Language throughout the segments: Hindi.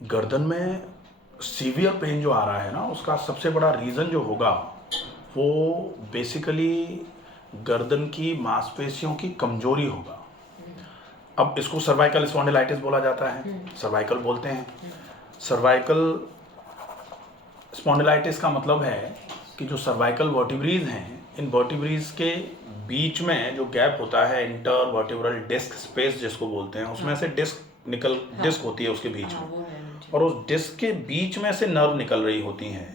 गर्दन में सीवियर पेन जो आ रहा है ना, उसका सबसे बड़ा रीज़न जो होगा वो बेसिकली गर्दन की मांसपेशियों की कमजोरी होगा। अब इसको सर्वाइकल स्पॉन्डिलाइटिस बोला जाता है, सर्वाइकल बोलते हैं। सर्वाइकल स्पॉन्डिलाइटिस का मतलब है कि जो सर्वाइकल वर्टिब्रीज हैं, इन वर्टिब्रीज के बीच में जो गैप होता है, इंटर वर्टिब्रल डिस्क स्पेस जिसको बोलते हैं, उसमें से डिस्क होती है उसके बीच में, और उस डिस्क के बीच में से नर्व निकल रही होती हैं।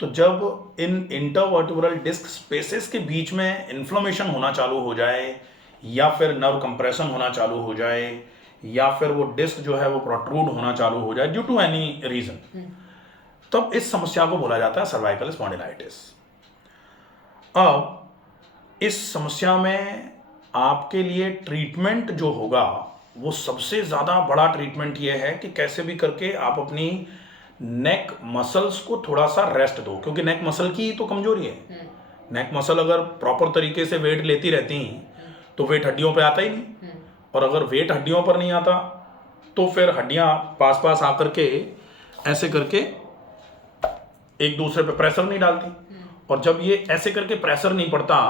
तो जब इन इंटरवर्टिब्रल डिस्क स्पेसेस के बीच में इन्फ्लेमेशन होना चालू हो जाए, या फिर नर्व कंप्रेशन होना चालू हो जाए, या फिर वो डिस्क जो है वो प्रोट्रूड होना चालू हो जाए ड्यू टू एनी रीजन, तब इस समस्या को बोला जाता है सर्वाइकल स्पॉन्डिलाइटिस। अब इस समस्या में आपके लिए ट्रीटमेंट जो होगा वो सबसे ज़्यादा बड़ा ट्रीटमेंट ये है कि कैसे भी करके आप अपनी नेक मसल्स को थोड़ा सा रेस्ट दो, क्योंकि नेक मसल की तो कमजोरी है। नेक मसल अगर प्रॉपर तरीके से वेट लेती रहती तो वेट हड्डियों पे आता ही नहीं, और अगर वेट हड्डियों पर नहीं आता तो फिर हड्डियां पास पास आकर के ऐसे करके एक दूसरे पे प्रेशर नहीं डालती, और जब ये ऐसे करके प्रेशर नहीं पड़ता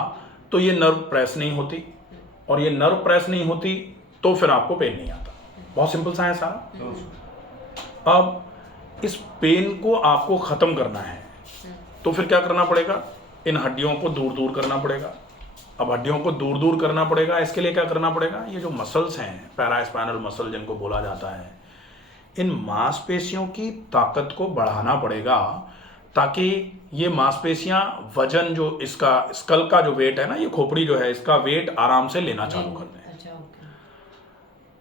तो ये नर्व प्रेस नहीं होती, और ये नर्व प्रेस नहीं होती तो फिर आपको पेन नहीं आता। बहुत सिंपल सा है सारा। अब इस पेन को आपको खत्म करना है तो फिर क्या करना पड़ेगा, इन हड्डियों को दूर दूर करना पड़ेगा। अब हड्डियों को दूर दूर करना पड़ेगा, इसके लिए क्या करना पड़ेगा, ये जो मसल्स हैं, पैरास्पाइनल मसल जिनको बोला जाता है, इन मांसपेशियों की ताकत को बढ़ाना पड़ेगा, ताकि ये मांसपेशियां वजन जो इसका स्कल का जो वेट है ना, ये खोपड़ी जो है इसका वेट आराम से लेना चालू कर दें।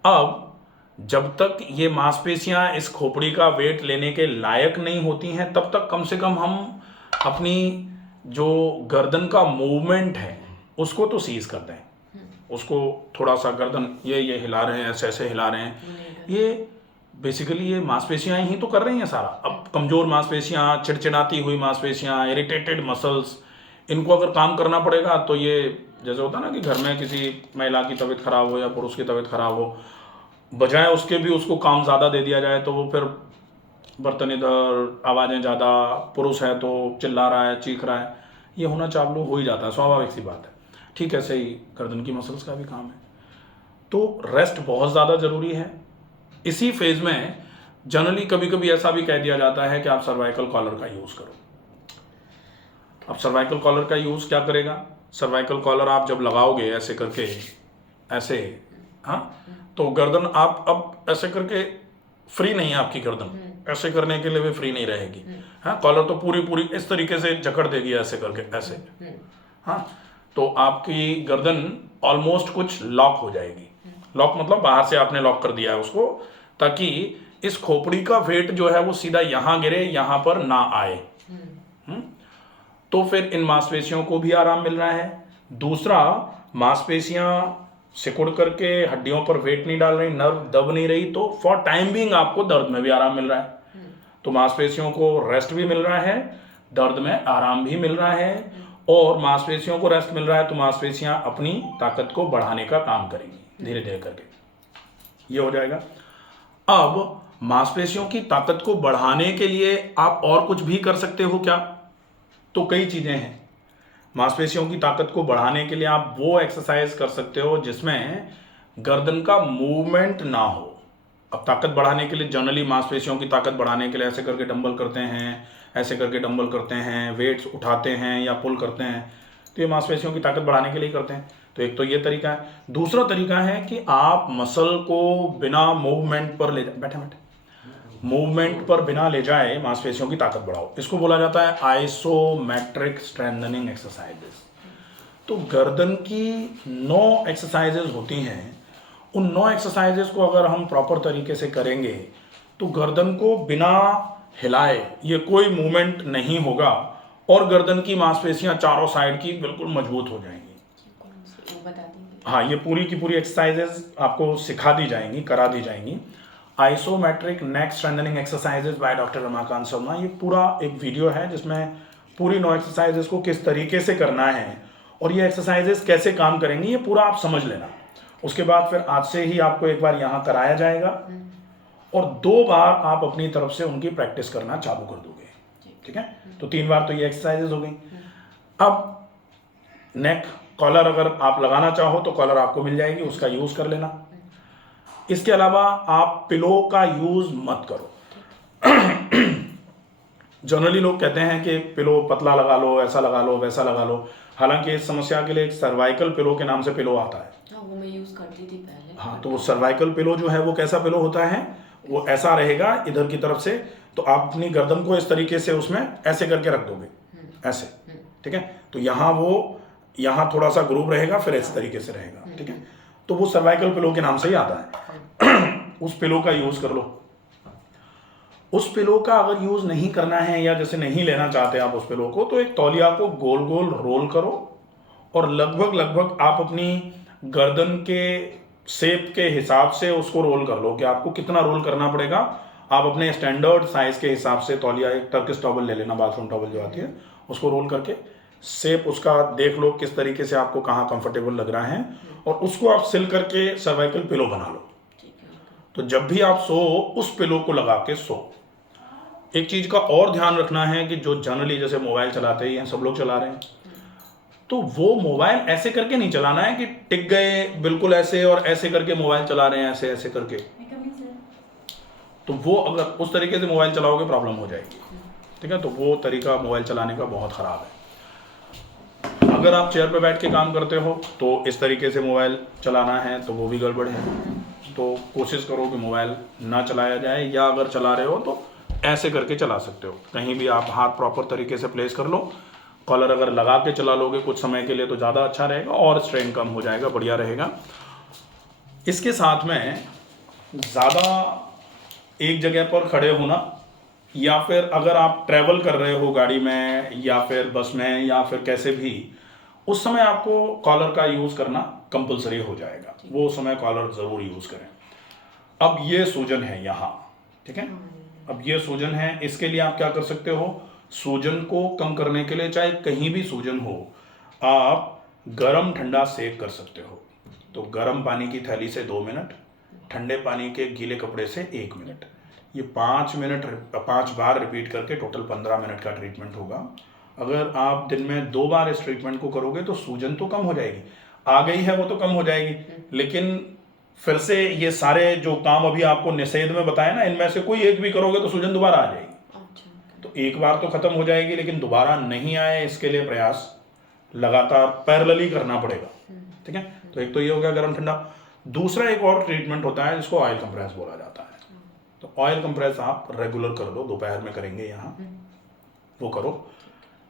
अब जब तक ये मांसपेशियां इस खोपड़ी का वेट लेने के लायक नहीं होती हैं, तब तक कम से कम हम अपनी जो गर्दन का मूवमेंट है उसको तो सीज कर दें। उसको थोड़ा सा गर्दन ये हिला रहे हैं, ऐसे ऐसे हिला रहे हैं, ये बेसिकली ये मांसपेशियां ही तो कर रही हैं सारा। अब कमजोर मांसपेशियां, चिड़चिड़ाती हुई मांसपेशियां, इरिटेटेड मसल्स, इनको अगर काम करना पड़ेगा तो ये जैसे होता है ना कि घर में किसी महिला की तबीयत खराब हो या पुरुष की तबीयत खराब हो, बजाय उसके भी उसको काम ज़्यादा दे दिया जाए, तो वो फिर बर्तन इधर, आवाज़ें ज़्यादा, पुरुष है तो चिल्ला रहा है, चीख रहा है, ये होना चालू हो ही जाता है, स्वाभाविक सी बात है। ठीक ऐसे ही गर्दन की मसल्स का भी काम है। तो रेस्ट बहुत ज़्यादा ज़रूरी है। इसी फेज में जनरली कभी कभी ऐसा भी कह दिया जाता है कि आप सर्वाइकल कॉलर का यूज़ करो। अब सर्वाइकल कॉलर का यूज़ क्या करेगा, सर्वाइकल कॉलर आप जब लगाओगे ऐसे करके, ऐसे, हाँ, तो गर्दन आप अब ऐसे करके फ्री नहीं है आपकी गर्दन, ऐसे करने के लिए भी फ्री नहीं रहेगी। हाँ, कॉलर तो पूरी पूरी इस तरीके से जकड़ देगी ऐसे करके, ऐसे, हाँ, तो आपकी गर्दन ऑलमोस्ट कुछ लॉक हो जाएगी। लॉक मतलब बाहर से आपने लॉक कर दिया है उसको, ताकि इस खोपड़ी का वेट जो है वो सीधा यहां गिरे, यहां पर ना आए। तो फिर इन मांसपेशियों को भी आराम मिल रहा है। दूसरा, मांसपेशियां सिकुड़ करके हड्डियों पर वेट नहीं डाल रही, नर्व दब नहीं रही, तो फॉर टाइम बीइंग आपको दर्द में भी आराम मिल रहा है। तो मांसपेशियों को रेस्ट भी मिल रहा है, दर्द में आराम भी मिल रहा है, और मांसपेशियों को रेस्ट मिल रहा है तो मांसपेशियां अपनी ताकत को बढ़ाने का काम करेंगी धीरे धीरे करके, ये हो जाएगा। अब मांसपेशियों की ताकत को बढ़ाने के लिए आप और कुछ भी कर सकते हो क्या, तो कई चीजें हैं। मांसपेशियों की ताकत को बढ़ाने के लिए आप वो एक्सरसाइज कर सकते हो जिसमें गर्दन का मूवमेंट ना हो। अब ताकत बढ़ाने के लिए जनरली मांसपेशियों की ताकत बढ़ाने के लिए ऐसे करके डंबल करते हैं, ऐसे करके डंबल करते हैं, वेट्स उठाते हैं या पुल करते हैं, तो ये मांसपेशियों की ताकत बढ़ाने के लिए करते हैं। तो एक तो ये तरीका है। दूसरा तरीका है कि आप मसल को बिना मूवमेंट पर ले बैठे मूवमेंट पर बिना ले जाए मांसपेशियों की ताकत बढ़ाओ। इसको बोला जाता है आइसोमेट्रिक स्ट्रेंथनिंग एक्सरसाइजेस। तो गर्दन की 9 एक्सरसाइजेस होती हैं। उन 9 एक्सरसाइजेस को अगर हम प्रॉपर तरीके से करेंगे तो गर्दन को बिना हिलाए ये कोई मूवमेंट नहीं होगा, और गर्दन की मांसपेशियां चारों साइड की बिल्कुल मजबूत हो जाएंगी। हाँ, ये पूरी की पूरी एक्सरसाइजेस आपको सिखा दी जाएंगी, करा दी जाएंगी। Isometric neck strengthening exercises by doctor Ramakant Sharma, ये पूरा एक वीडियो है जिसमें पूरी 9 एक्सरसाइजेस को किस तरीके से करना है और ये एक्सरसाइजेस कैसे काम करेंगी, ये पूरा आप समझ लेना। उसके बाद फिर आज से ही आपको एक बार यहाँ कराया जाएगा, और 2 बार आप अपनी तरफ से उनकी प्रैक्टिस करना चालू कर दोगे, ठीक है। तो 3 बार तो ये एक्सरसाइजेज हो गई। अब नेक कॉलर अगर आप लगाना चाहो तो कॉलर आपको मिल जाएगी, उसका यूज कर लेना। इसके अलावा आप पिलो का यूज मत करो। जनरली लोग कहते हैं कि पिलो पतला लगा लो, ऐसा लगा लो, वैसा लगा लो। हालांकि इस समस्या के लिए एक सर्वाइकल पिलो के नाम से पिलो आता है। हाँ, वो मैं यूज करती थी पहले। हाँ, तो वो सर्वाइकल पिलो जो है वो कैसा पिलो होता है, वो ऐसा रहेगा इधर की तरफ से, तो आप अपनी गर्दन को इस तरीके से उसमें ऐसे करके रख दोगे, ऐसे, ठीक है। तो यहाँ थोड़ा सा ग्रूव रहेगा, फिर इस तरीके से रहेगा, ठीक है। तो वो सर्वाइकल पिलो के नाम से ही आता है। उस पिलो का यूज कर लो। उस पिलो का अगर यूज नहीं करना है या जैसे नहीं लेना चाहते आप उस पिलो को, तो एक तौलिया को गोल गोल रोल करो और लगभग आप अपनी गर्दन के शेप के हिसाब से उसको रोल कर लो कि आपको कितना रोल करना पड़ेगा। आप अपने स्टैंडर्ड साइज के हिसाब से तौलिया, एक टर्किश टॉवल ले लेना, बाथरूम टॉवल जो आती है, उसको रोल करके शेप उसका देख लो किस तरीके से आपको कहाँ कंफर्टेबल लग रहा है, और उसको आप सिल करके सर्वाइकल पिलो बना लो। तो जब भी आप सो, उस पिलो को लगा के सो। एक चीज का और ध्यान रखना है कि जो जनरली जैसे मोबाइल चलाते हैं, सब लोग चला रहे हैं, तो वो मोबाइल ऐसे करके नहीं चलाना है कि टिक गए बिल्कुल ऐसे और ऐसे करके मोबाइल चला रहे हैं, ऐसे ऐसे करके। तो वो अगर उस तरीके से मोबाइल चलाओगे प्रॉब्लम हो जाएगी, ठीक है। तो वो तरीका मोबाइल चलाने का बहुत खराब है। अगर आप चेयर पे बैठ के काम करते हो तो इस तरीके से मोबाइल चलाना है, तो वो भी गड़बड़ है। तो कोशिश करो कि मोबाइल ना चलाया जाए, या अगर चला रहे हो तो ऐसे करके चला सकते हो। कहीं भी आप हाथ प्रॉपर तरीके से प्लेस कर लो। कॉलर अगर लगा के चला लोगे कुछ समय के लिए तो ज़्यादा अच्छा रहेगा और स्ट्रेन कम हो जाएगा, बढ़िया रहेगा। इसके साथ में ज़्यादा एक जगह पर खड़े होना, या फिर अगर आप ट्रैवल कर रहे हो गाड़ी में या फिर बस में या फिर कैसे भी, उस समय आपको कॉलर का यूज़ करना कंपलसरी हो जाएगा। वो समय कॉलर ज़रूर यूज़ करें। अब ये सूजन है यहाँ, ठीक है। अब ये सूजन है, इसके लिए आप क्या कर सकते हो, सूजन को कम करने के लिए, चाहे कहीं भी सूजन हो, आप गरम ठंडा सेक कर सकते हो। तो गरम पानी की थैली से 2 मिनट, ठंडे पानी के गीले कपड़े से 1 मिनट, ये 5 बार रिपीट करके टोटल 15 मिनट का ट्रीटमेंट होगा। अगर आप दिन में 2 बार इस ट्रीटमेंट को करोगे तो सूजन तो कम हो जाएगी, आ गई है वो तो कम हो जाएगी, लेकिन फिर से ये सारे जो काम अभी आपको निषेध में बताया ना, इनमें से कोई एक भी करोगे तो सूजन दोबारा आ जाएगी। तो एक बार तो खत्म हो जाएगी, लेकिन दोबारा नहीं आए इसके लिए प्रयास लगातार पैरेलली करना पड़ेगा, ठीक है। तो एक तो ये हो गया गर्म ठंडा। दूसरा एक और ट्रीटमेंट होता है जिसको ऑयल कंप्रेस बोला जाता है। तो ऑयल कंप्रेस आप रेगुलर कर लो, दोपहर में करेंगे यहाँ, वो करो।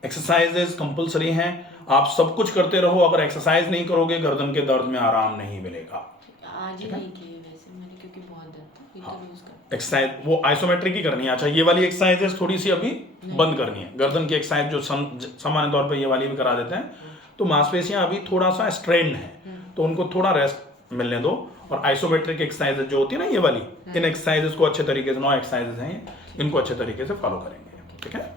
एक्सरसाइजेज कंपलसरी हैं, आप सब कुछ करते रहो, अगर एक्सरसाइज नहीं करोगे गर्दन के दर्द में आराम नहीं मिलेगा। आज ही नहीं की वैसे मैंने, क्योंकि बहुत दर्द था, ये तो यूज कर। एक्सरसाइज वो आइसोमेट्रिक ही करनी है। अच्छा, ये वाली एक्सरसाइजेस थोड़ी सी अभी बंद करनी है। गर्दन की एक्सरसाइज जो सामान्य तौर पे ये वाली भी करा देते हैं, तो मांसपेशियां अभी थोड़ा सा स्ट्रेन है, तो उनको थोड़ा रेस्ट मिलने दो। और आइसोमेट्रिक एक्सरसाइजेज जो होती है ना ये वाली, इन एक्सरसाइजेस को अच्छे तरीके से, 9 एक्सरसाइजेज हैं, इनको अच्छे तरीके से फॉलो करेंगे, ठीक है।